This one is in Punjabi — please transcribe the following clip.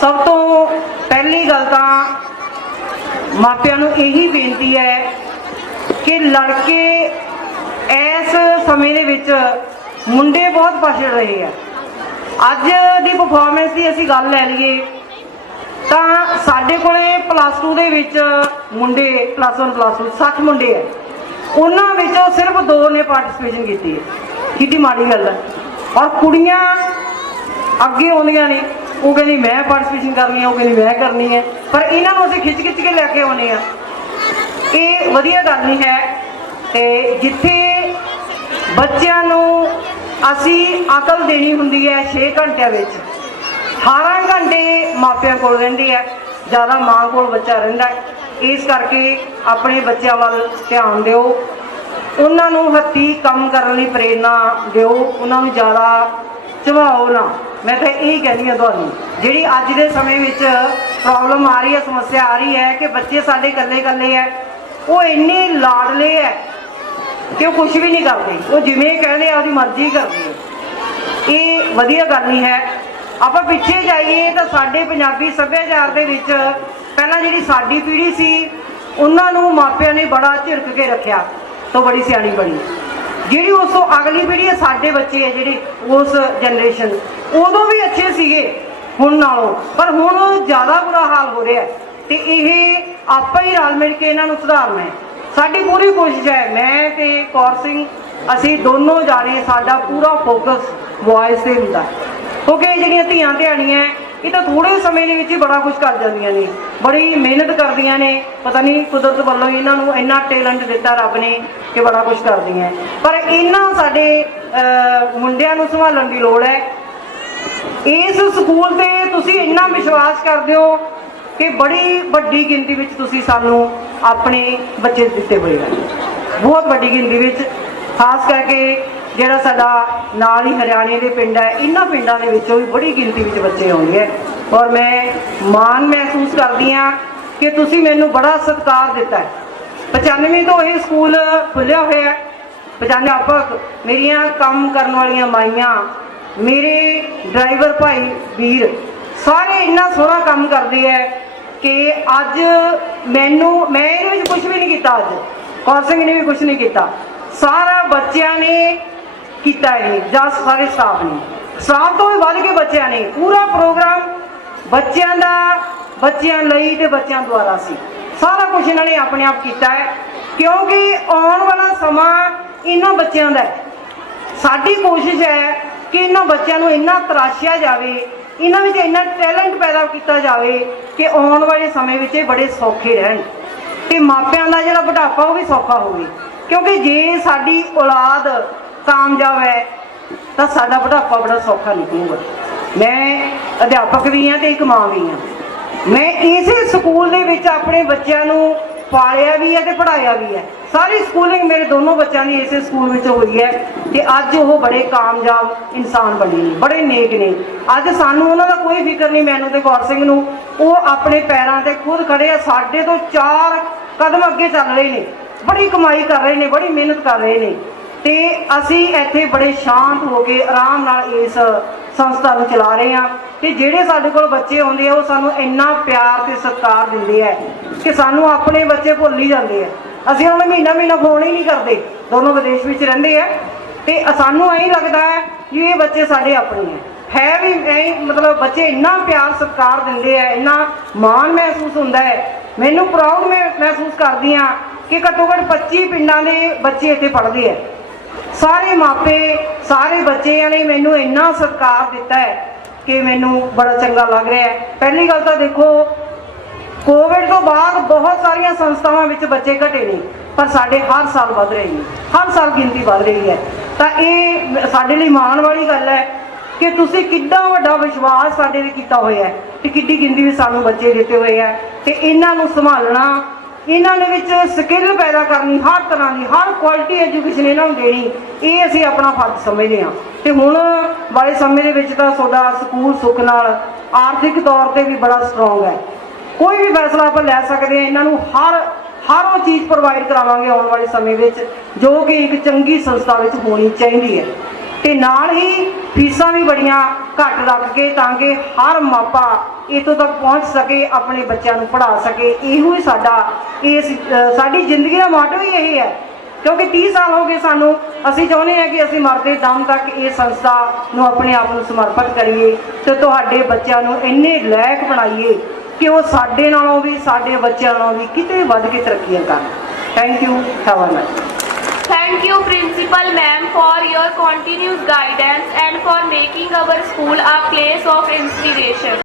ਸਭ ਤੋਂ ਪਹਿਲੀ ਗੱਲ ਤਾਂ ਮਾਪਿਆਂ ਨੂੰ ਇਹੀ ਬੇਨਤੀ ਹੈ ਕਿ ਲੜਕੇ ਇਸ ਸਮੇਂ ਦੇ ਵਿੱਚ ਮੁੰਡੇ ਬਹੁਤ ਪਛੜ ਰਹੇ ਆ। ਅੱਜ ਦੀ ਪਰਫਾਰਮੈਂਸ ਦੀ ਅਸੀਂ ਗੱਲ ਲੈ ਲਈਏ, ਤਾਂ ਸਾਡੇ ਕੋਲੇ ਪਲੱਸ 2 ਦੇ ਵਿੱਚ ਮੁੰਡੇ ਪਲੱਸ 1 ਪਲੱਸ 2 60 ਮੁੰਡੇ ਆ। ਉਹਨਾਂ ਵਿੱਚੋਂ ਸਿਰਫ ਦੋ ਨੇ ਪਾਰਟਿਸਿਪੇਸ਼ਨ ਕੀਤੀ ਹੈ। ਕਿੰਨੀ ਮਾੜੀ ਗੱਲ ਹੈ ਔਰ ਕੁੜੀਆਂ ਅੱਗੇ ਆਉਂਦੀਆਂ ਨੇ। ਉਹ ਕਹਿੰਦੀ ਮੈਂ ਪਾਰਟਿਸਿਪੇਸ਼ਨ ਕਰਨੀ ਹੈ ਉਹ ਕਹਿੰਦੀ ਮੈਂ ਕਰਨੀ ਹੈ ਪਰ ਇਹਨਾਂ ਨੂੰ ਅਸੀਂ ਖਿੱਚ ਖਿੱਚ ਕੇ ਲੈ ਕੇ ਆਉਂਦੇ ਆ। ਇਹ ਵਧੀਆ ਗੱਲ ਨਹੀਂ ਹੈ ਤੇ ਜਿੱਥੇ ਬੱਚਿਆਂ ਨੂੰ ਅਸੀਂ ਅਕਲ ਦੇਣੀ ਹੁੰਦੀ ਹੈ 6 ਘੰਟਿਆਂ ਵਿੱਚ 18 ਘੰਟੇ ਮਾਪਿਆਂ ਕੋਲ ਰਹਿੰਦੇ ਹੈ ਜ਼ਿਆਦਾ ਮਾਂ ਕੋਲ ਬੱਚਾ ਰਹਿੰਦਾ ਇਸ ਕਰਕੇ ਆਪਣੇ ਬੱਚਿਆਂ ਵੱਲ ਧਿਆਨ ਦਿਓ। ਉਹਨਾਂ ਨੂੰ ਹੱਥੀ ਕੰਮ ਕਰਨ ਲਈ ਪ੍ਰੇਰਣਾ ਦਿਓ। ਉਹਨਾਂ ਨੂੰ ਜ਼ਿਆਦਾ ਝਵਾਓ ਨਾ। ਮੈਂ ਤਾਂ ਇਹ ਕਹਿੰਦੀ ਹਾਂ ਤੁਹਾਨੂੰ, ਜਿਹੜੀ ਅੱਜ ਦੇ ਸਮੇਂ ਵਿੱਚ ਪ੍ਰੋਬਲਮ ਆ ਰਹੀ ਹੈ, ਸਮੱਸਿਆ ਆ ਰਹੀ ਹੈ ਕਿ ਬੱਚੇ ਸਾਡੇ ਇਕੱਲੇ ਇਕੱਲੇ ਹੈ, ਉਹ ਇੰਨੇ ਲਾਡਲੇ ਹੈ ਕਿ ਉਹ ਕੁਝ ਵੀ ਨਹੀਂ ਕਰਦੇ। ਉਹ ਜਿਵੇਂ ਕਹਿੰਦੇ ਆ, ਉਹਦੀ ਮਰਜ਼ੀ ਕਰਦੇ ਇਹ ਵਧੀਆ ਗੱਲ ਨਹੀਂ ਹੈ। ਆਪਾਂ ਪਿੱਛੇ ਜਾਈਏ ਤਾਂ ਸਾਡੇ ਪੰਜਾਬੀ ਸੱਭਿਆਚਾਰ ਦੇ ਵਿੱਚ ਪਹਿਲਾਂ ਜਿਹੜੀ ਸਾਡੀ ਪੀੜ੍ਹੀ ਸੀ, ਉਹਨਾਂ ਨੂੰ ਮਾਪਿਆਂ ਨੇ ਬੜਾ ਝਿੜਕ ਕੇ ਰੱਖਿਆ, ਤੋਂ ਬੜੀ ਸਿਆਣੀ ਬਣੀ। ਜਿਹੜੀ ਉਸ ਤੋਂ ਅਗਲੀ ਪੀੜ੍ਹੀ ਹੈ, ਸਾਡੇ ਬੱਚੇ ਹੈ ਜਿਹੜੇ ਉਸ ਜਨਰੇਸ਼ਨ ਉਦੋਂ ਵੀ ਅੱਛੇ ਸੀਗੇ, ਹੁਣ ਨਾਲੋਂ। ਪਰ ਹੁਣ ਜ਼ਿਆਦਾ ਬੁਰਾ ਹਾਲ ਹੋ ਰਿਹਾ ਹੈ। ਤੇ ਇਹ ਆਪਾਂ ਹੀ ਰਲ ਮਿਲ ਕੇ ਇਹਨਾਂ ਨੂੰ ਸੁਧਾਰਨਾ ਹੈ। ਸਾਡੀ ਪੂਰੀ ਕੋਸ਼ਿਸ਼ ਹੈ, ਮੈਂ ਤੇ ਕੌਰ ਸਿੰਘ, ਅਸੀਂ ਦੋਨੋਂ ਜਾਣੇ ਸਾਡਾ ਪੂਰਾ ਫੋਕਸ ਵੌਇਸ ਤੇ ਹੁੰਦਾ ਕਿਉਂਕਿ ਇਹ ਜਿਹੜੀਆਂ ਧੀਆਂ ਧਿਆਣੀਆਂ ਇਹ ਤਾਂ ਥੋੜੇ ਸਮੇਂ ਦੇ ਵਿੱਚ ਹੀ ਬੜਾ ਕੁਝ ਕਰ ਜਾਂਦੀਆਂ ਨੇ। ਬੜੀ ਮਿਹਨਤ ਕਰਦੀਆਂ ਨੇ। ਪਤਾ ਨਹੀਂ ਕੁਦਰਤ ਵੱਲੋਂ ਇਹਨਾਂ ਨੂੰ ਇੰਨਾ ਟੈਲੈਂਟ ਦਿੱਤਾ ਰੱਬ ਨੇ ਕਿ ਬੜਾ ਕੁਝ ਕਰਦੀਆਂ ਪਰ ਇਹਨਾਂ ਸਾਡੇ ਮੁੰਡਿਆਂ ਨੂੰ ਸੰਭਾਲਣ ਦੀ ਲੋੜ ਹੈ ਇਸ ਸਕੂਲ ਤੇ ਤੁਸੀਂ ਇੰਨਾ ਵਿਸ਼ਵਾਸ ਕਰਦੇ ਹੋ ਕਿ ਬੜੀ ਵੱਡੀ ਗਿਣਤੀ ਵਿੱਚ ਤੁਸੀਂ ਸਾਨੂੰ ਆਪਣੇ ਬੱਚੇ ਦਿੱਤੇ ਹੋਏ ਹਨ ਬਹੁਤ ਵੱਡੀ ਗਿਣਤੀ ਵਿੱਚ, ਖਾਸ ਕਰਕੇ ਜਿਹੜਾ ਸਾਡਾ ਨਾਲ ਹੀ ਹਰਿਆਣੇ ਦੇ ਪਿੰਡ ਹੈ ਇਹਨਾਂ ਪਿੰਡਾਂ ਦੇ ਵਿੱਚੋਂ ਵੀ ਬੜੀ ਗਿਣਤੀ ਵਿੱਚ ਬੱਚੇ ਆਉਂਦੇ ਹੈ ਔਰ ਮੈਂ ਮਾਣ ਮਹਿਸੂਸ ਕਰਦੀ ਹਾਂ ਕਿ ਤੁਸੀਂ ਮੈਨੂੰ ਬੜਾ ਸਤਿਕਾਰ ਦਿੱਤਾ ਹੈ। 95 ਤੋਂ ਇਹ ਸਕੂਲ ਖੁੱਲਿਆ ਹੋਇਆ ਹੈ। ਪਛਾਣਿਆ ਅਧਿਆਪਕ ਮੇਰੀਆਂ ਕੰਮ ਕਰਨ ਵਾਲੀਆਂ ਮਾਈਆਂ, ਮੇਰੇ ਡਰਾਈਵਰ ਭਾਈ ਵੀਰ, ਸਾਰੇ ਇੰਨਾ ਸੋਹਣਾ ਕੰਮ ਕਰਦੇ ਐ ਕਿ ਅੱਜ ਮੈਨੂੰ, ਮੈਂ ਇਹਦੇ ਵਿੱਚ ਕੁਝ ਵੀ ਨਹੀਂ ਕੀਤਾ ਅੱਜ। ਕੌਰ ਸਿੰਘ ਨੇ ਵੀ ਕੁਝ ਨਹੀਂ ਕੀਤਾ। ਸਾਰਾ ਬੱਚਿਆਂ ਨੇ ਕੀਤਾ ਇਹ, ਜਾਂ ਸਾਰੇ ਸਟਾਫ ਨੇ। ਸਟਾਫ ਤੋਂ ਵੀ ਵੱਧ ਕੇ ਬੱਚਿਆਂ ਨੇ। ਪੂਰਾ ਪ੍ਰੋਗਰਾਮ ਬੱਚਿਆਂ ਦਾ, ਬੱਚਿਆਂ ਲਈ ਤੇ ਬੱਚਿਆਂ ਦੁਆਰਾ ਸੀ। ਸਾਰਾ ਕੁਝ ਇਹਨਾਂ ਨੇ ਆਪਣੇ ਆਪ ਕੀਤਾ ਹੈ, ਕਿਉਂਕਿ ਆਉਣ ਵਾਲਾ ਸਮਾਂ ਇਹਨਾਂ ਬੱਚਿਆਂ ਦਾ ਹੈ। ਸਾਡੀ ਕੋਸ਼ਿਸ਼ ਹੈ ਕਿ ਇਹਨਾਂ ਬੱਚਿਆਂ ਨੂੰ ਇੰਨਾ ਤਰਾਸ਼ਿਆ ਜਾਵੇ, ਇਹਨਾਂ ਵਿੱਚ ਇੰਨਾ ਟੈਲੈਂਟ ਪੈਦਾ ਕੀਤਾ ਜਾਵੇ ਕਿ ਆਉਣ ਵਾਲੇ ਸਮੇਂ ਵਿੱਚ ਇਹ ਬੜੇ ਸੌਖੇ ਰਹਿਣ। ਤੇ ਮਾਪਿਆਂ ਦਾ ਜਿਹੜਾ ਬੁਢਾਪਾ, ਉਹ ਵੀ ਸੌਖਾ ਹੋਵੇ। ਕਿਉਂਕਿ ਜੇ ਸਾਡੀ ਔਲਾਦ ਕਾਮਯਾਬ ਹੈ, ਤਾਂ ਸਾਡਾ ਬੁਢਾਪਾ ਬੜਾ ਸੌਖਾ ਨਿਕਲੂਗਾ। ਮੈਂ ਅਧਿਆਪਕ ਵੀ ਹਾਂ ਤੇ ਇੱਕ ਮਾਂ ਵੀ ਹਾਂ ਮੈਂ ਇਸੇ ਸਕੂਲ ਦੇ ਵਿੱਚ ਆਪਣੇ ਬੱਚਿਆਂ ਨੂੰ ਪਾਲਿਆ ਵੀ ਹੈ ਤੇ ਪੜਾਇਆ ਵੀ ਹੈ ਸਾਰੀ ਸਕੂਲਿੰਗ ਮੇਰੇ ਦੋਨੋਂ ਬੱਚਿਆਂ ਦੀ ਇਸੇ ਸਕੂਲ ਵਿੱਚ ਹੋਈ ਹੈ ਤੇ ਅੱਜ ਉਹ ਬੜੇ ਕਾਮਯਾਬ ਇਨਸਾਨ ਬਣੇ ਨੇ, ਬੜੇ ਨੇਕ ਨੇ। ਅੱਜ ਸਾਨੂੰ ਉਹਨਾਂ ਦਾ ਕੋਈ ਫਿਕਰ ਨਹੀਂ ਮੈਨੂੰ ਤੇ ਗੌਰ ਸਿੰਘ ਨੂੰ। ਉਹ ਆਪਣੇ ਪੈਰਾਂ ਤੇ ਖੁਦ ਖੜੇ ਆ, ਸਾਡੇ ਤੋਂ ਚਾਰ ਕਦਮ ਅੱਗੇ ਚੱਲ ਰਹੇ ਨੇ। ਬੜੀ ਕਮਾਈ ਕਰ ਰਹੇ ਨੇ, ਬੜੀ ਮਿਹਨਤ ਕਰ ਰਹੇ ਨੇ। ਤੇ ਅਸੀਂ ਇੱਥੇ ਬੜੇ ਸ਼ਾਂਤ ਹੋ ਕੇ ਆਰਾਮ ਨਾਲ ਇਸ ਸੰਸਥਾ ਨੂੰ ਚਲਾ ਰਹੇ ਹਾਂ ਤੇ ਜਿਹੜੇ ਸਾਡੇ ਕੋਲ ਬੱਚੇ ਆਉਂਦੇ ਆ, ਉਹ ਸਾਨੂੰ ਇੰਨਾ ਪਿਆਰ ਤੇ ਸਤਿਕਾਰ ਦਿੰਦੇ ਆ ਕਿ ਸਾਨੂੰ ਆਪਣੇ ਬੱਚੇ ਭੁੱਲ ਹੀ ਜਾਂਦੇ ਆ। ਅਸੀਂ ਉਹਨਾਂ ਨੂੰ ਮਹੀਨਾ ਮਹੀਨਾ ਫੋਨ ਹੀ ਨਹੀਂ ਕਰਦੇ, ਦੋਨੋਂ ਵਿਦੇਸ਼ ਵਿੱਚ ਰਹਿੰਦੇ ਆ ਤੇ ਸਾਨੂੰ ਐਂ ਲੱਗਦਾ ਹੈ ਕਿ ਇਹ ਬੱਚੇ ਸਾਡੇ ਆਪਣੇ ਆ। ਹੈ ਵੀ ਐਂ ਮਤਲਬ ਬੱਚੇ ਇੰਨਾ ਪਿਆਰ ਸਤਿਕਾਰ ਦਿੰਦੇ ਆ, ਇੰਨਾ ਮਾਣ ਮਹਿਸੂਸ ਹੁੰਦਾ ਹੈ। ਮੈਨੂੰ ਪ੍ਰਾਊਡ ਮਹਿਸੂਸ ਕਰਦੀ ਆ ਕਿ ਘੱਟੋ ਘੱਟ 25 ਪਿੰਡਾਂ ਦੇ ਬੱਚੇ ਇੱਥੇ ਪੜ੍ਹਦੇ ਆ। ਸਾਰੇ ਮਾਪੇ, ਸਾਰੇ ਬੱਚਿਆਂ ਨੇ ਮੈਨੂੰ ਇੰਨਾ ਸਤਿਕਾਰ ਦਿੱਤਾ ਹੈ ਕਿ ਮੈਨੂੰ ਬੜਾ ਚੰਗਾ ਲੱਗ ਰਿਹਾ ਹੈ। ਪਹਿਲੀ ਗੱਲ ਤਾਂ ਦੇਖੋ ਕੋਵਿਡ ਤੋਂ ਬਾਅਦ ਬਹੁਤ ਸਾਰੀਆਂ ਸੰਸਥਾਵਾਂ ਵਿੱਚ ਬੱਚੇ ਘਟੇ ਨੇ, ਪਰ ਸਾਡੇ ਹਰ ਸਾਲ ਵੱਧ ਰਹੇ ਨੇ, ਹਰ ਸਾਲ ਗਿਣਤੀ ਵੱਧ ਰਹੀ ਹੈ। ਤਾਂ ਇਹ ਸਾਡੇ ਲਈ ਮਾਣ ਵਾਲੀ ਗੱਲ ਹੈ ਕਿ ਤੁਸੀਂ ਕਿੱਡਾ ਵੱਡਾ ਵਿਸ਼ਵਾਸ ਸਾਡੇ ਤੇ ਕੀਤਾ ਹੋਇਆ ਹੈ ਤੇ ਕਿੱਡੀ ਗਿਣਤੀ ਵਿੱਚ ਸਾਨੂੰ ਬੱਚੇ ਦਿੱਤੇ ਹੋਏ ਆ ਤੇ ਇਹਨਾਂ ਨੂੰ ਸੰਭਾਲਣਾ ਇਹਨਾਂ ਦੇ ਵਿੱਚ ਸਕਿੱਲ ਪੈਦਾ ਕਰਨੀ, ਹਰ ਤਰ੍ਹਾਂ ਦੀ, ਹਰ ਕੁਆਲਿਟੀ ਐਜੂਕੇਸ਼ਨ ਇਹਨਾਂ ਨੂੰ ਦੇਣੀ, ਇਹ ਅਸੀਂ ਆਪਣਾ ਫਰਜ਼ ਸਮਝਦੇ ਹਾਂ। ਤੇ ਹੁਣ ਵਾਲੇ ਸਮੇਂ ਦੇ ਵਿੱਚ ਤਾਂ ਤੁਹਾਡਾ ਸਕੂਲ ਸੁੱਖ ਨਾਲ ਆਰਥਿਕ ਤੌਰ ਤੇ ਵੀ ਬੜਾ ਸਟਰੋਂਗ ਹੈ। ਕੋਈ ਵੀ ਫੈਸਲਾ ਆਪਾਂ ਲੈ ਸਕਦੇ ਹਾਂ, ਇਹਨਾਂ ਨੂੰ ਹਰ ਹਰ ਉਹ ਚੀਜ਼ ਪ੍ਰੋਵਾਈਡ ਕਰਾਵਾਂਗੇ ਆਉਣ ਵਾਲੇ ਸਮੇਂ ਵਿੱਚ, ਜੋ ਕਿ ਇੱਕ ਚੰਗੀ ਸੰਸਥਾ ਵਿੱਚ ਹੋਣੀ ਚਾਹੀਦੀ ਹੈ। ਤੇ ਨਾਲ ਹੀ ਫੀਸਾਂ ਵੀ ਬੜੀਆਂ ਘੱਟ ਰੱਖ ਕੇ ਤਾਂ ਕਿ ਹਰ ਮਾਪਾ ਇਤੋਂ ਤੱਕ ਪਹੁੰਚ ਸਕੇ ਆਪਣੇ ਬੱਚਿਆਂ ਨੂੰ ਪੜ੍ਹਾ ਸਕੇ। ਇਹੋ ਹੀ ਸਾਡਾ ਇਸ ਅ, ਸਾਡੀ ਜ਼ਿੰਦਗੀ ਦਾ ਮੋਟੋ ਹੀ ਇਹ ਹੈ। ਕਿਉਂਕਿ 30 ਸਾਲ ਹੋ ਗਏ ਸਾਨੂੰ ਅਸੀਂ ਚਾਹੁੰਦੇ ਹਾਂ ਕਿ ਅਸੀਂ ਮਰਦੇ ਦਮ ਤੱਕ ਇਹ ਸੰਸਥਾ ਨੂੰ ਆਪਣੇ ਆਪ ਨੂੰ ਸਮਰਪਿਤ ਕਰੀਏ ਤੇ ਤੁਹਾਡੇ ਬੱਚਿਆਂ ਨੂੰ ਇੰਨੇ ਲਾਇਕ ਬਣਾਈਏ ਕਿ ਉਹ ਸਾਡੇ ਨਾਲੋਂ ਵੀ ਸਾਡੇ ਬੱਚਿਆਂ ਨਾਲੋਂ ਵੀ ਕਿਤੇ ਵੱਧ ਕੇ ਤਰੱਕੀਆਂ ਕਰਨ। Thank you have a nice Thank you, Principal Ma'am, for your continuous guidance and for making our school a place of inspiration.